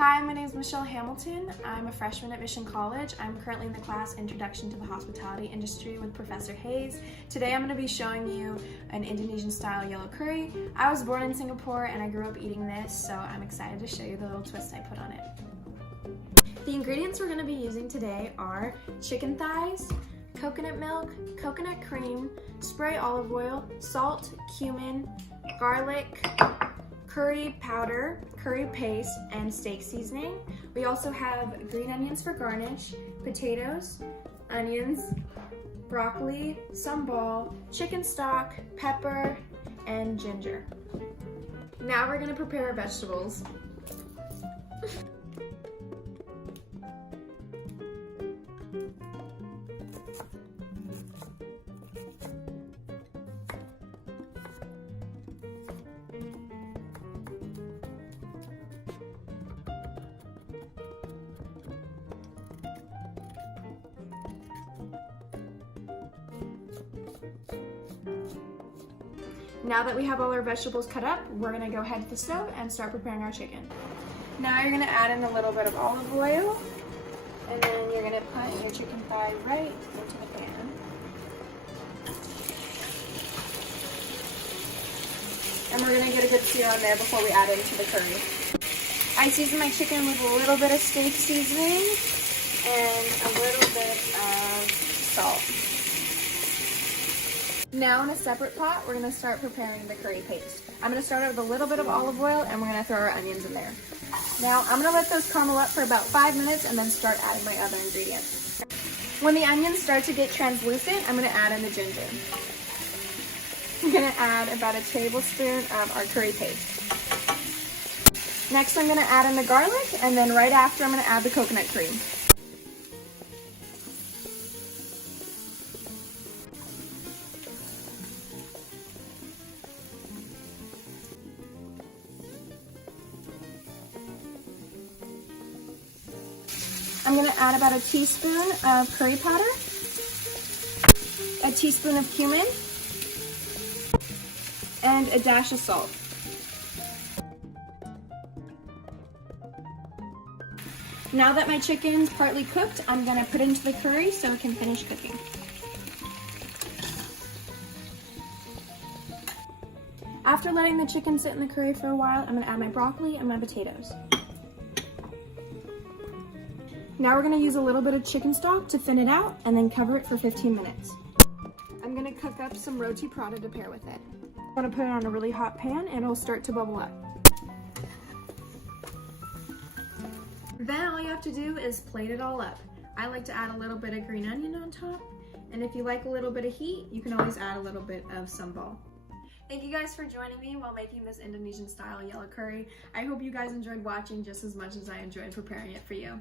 Hi, my name is Michelle Hamilton. I'm a freshman at Mission College. I'm currently in the class Introduction to the Hospitality Industry with Professor Hayes. Today I'm going to be showing you an Indonesian style yellow curry. I was born in Singapore and I grew up eating this, so I'm excited to show you the little twist I put on it. The ingredients we're going to be using today are chicken thighs, coconut milk, coconut cream, spray olive oil, salt, cumin, garlic, curry powder, curry paste, and steak seasoning. We also have green onions for garnish, potatoes, onions, broccoli, sambal, chicken stock, pepper, and ginger. Now we're gonna prepare our vegetables. Now that we have all our vegetables cut up, we're gonna go ahead to the stove and start preparing our chicken. Now you're gonna add in a little bit of olive oil, and then you're gonna put your chicken thigh right into the pan. And we're gonna get a good sear on there before we add it into the curry. I season my chicken with a little bit of steak seasoning and a little bit of salt. Now in a separate pot, we're gonna start preparing the curry paste. I'm gonna start out with a little bit of olive oil and we're gonna throw our onions in there. Now I'm gonna let those caramel up for about 5 minutes and then start adding my other ingredients. When the onions start to get translucent, I'm gonna add in the ginger. I'm gonna add about a tablespoon of our curry paste. Next I'm gonna add in the garlic, and then right after I'm gonna add the coconut cream. I'm going to add about a teaspoon of curry powder, a teaspoon of cumin, and a dash of salt. Now that my chicken's partly cooked, I'm going to put it into the curry so it can finish cooking. After letting the chicken sit in the curry for a while, I'm going to add my broccoli and my potatoes. Now we're going to use a little bit of chicken stock to thin it out and then cover it for 15 minutes. I'm going to cook up some roti prata to pair with it. I'm going to put it on a really hot pan and it'll start to bubble up. Then all you have to do is plate it all up. I like to add a little bit of green onion on top, and if you like a little bit of heat, you can always add a little bit of sambal. Thank you guys for joining me while making this Indonesian style yellow curry. I hope you guys enjoyed watching just as much as I enjoyed preparing it for you.